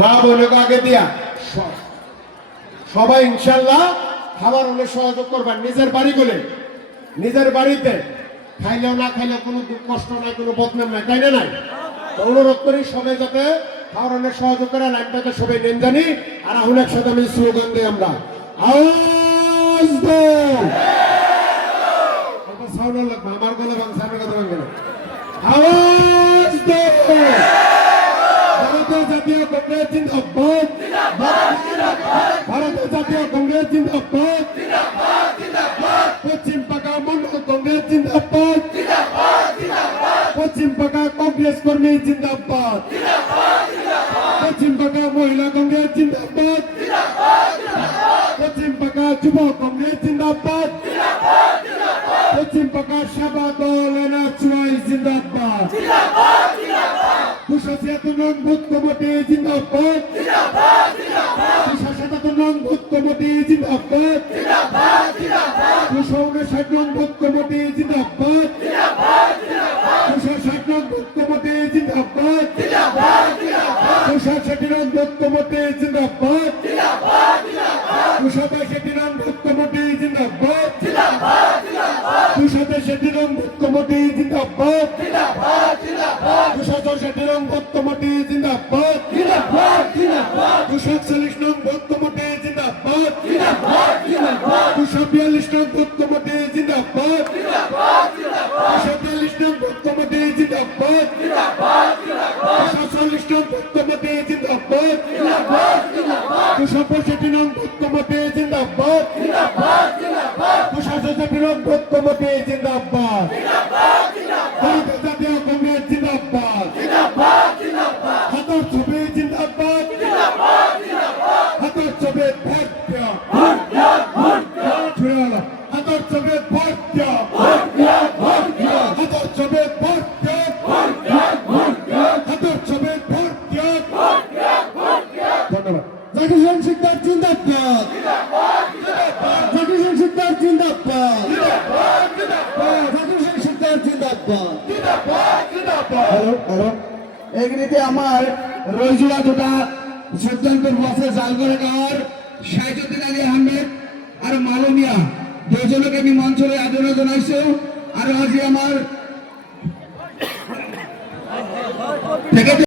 মা বোনকে আগে দিয়া। সবাই ইনশাল্লাহ খাবার হলে সহযোগ করবেন। নিজের বাড়ি বলে নিজের বাড়িতে। খাইলেও না খাইলেও কোনো কষ্ট নাই, কোনো বদনাম নাই, তাই না নাই? অনুরোধ করি সবাই যাতে খাবার হলে সহযোগ করে, লাইনটাকে সবাই নেন জানি। আর এখন একসাথে আমি স্লোগান দিই আমরা। আওয়াজ দে আমার সাউন্ড লাগবে আমার গলা ভাঙছে আমি কথা ভাঙবে না আওয়াজ দে ভারতীয় জাতীয় কংগ্রেস জিন্দাবাদ। ভারতীয় জাতীয় কংগ্রেস জিন্দাবাদ। পশ্চিম পাকা মন্ডল কংগ্রেস জিন্দাবাদ। পশ্চিম পাকা কংগ্রেস কর্মী জিন্দাবাদ। পশ্চিম পাকা মহিলা কংগ্রেস জিন্দাবাদ। পশ্চিম পাকা যুব কংগ্রেস জিন্দাবাদ। পশ্চিম পাকা সেবা দল এনএচওয়াই জিন্দাবাদ। দুশো ছিয়াত্তর নং বুথ কমিটি জিন্দাবাদ দুশো সাতাত্তর নং বুথ কমিটি জিন্দাবাদ দুশো উনষাট নং বুথ কমিটি জিন্দাবাদ দুশো ষাট নং বুথ কমিটি জিন্দাবাদ দুশো ষাটি নং বুথ কমিটি জিন্দাবাদ দুশো পঁয়ষট্টি নং বুথ কমিটি জিন্দাবাদ দুশো জিন্দাবাদ নং বুথ কমিটি জিন্দাবাদ। দুশো একচল্লিশ নং বুথ কমিটি জিন্দাবাদ দুশো বিয়াল্লিশ নং বুথ কমিটি জিন্দাবাদ দুশো বিয়াল্লিশ নং বুথ কমিটি জিন্দাবাদ দুশো চল্লিশ নং বুথ কমিটি জিন্দাবাদ দুশো পঁয়ষট্টি নং বুথ কমিটি জিন্দাবাদ দুশো চৌষট্টি নং কমিটি জিন্দাবাদ। ভারতীয় এগুলিতে আমার রইজুলা দুটা সুলতানপুর বসে জালগড়ে গাঁওয়ার সাইজুদ্দিন আলী আহমেদ আর মালুমিয়া দুজনকে আমি মঞ্চলে আদর জানাইছো। আর আজি আমার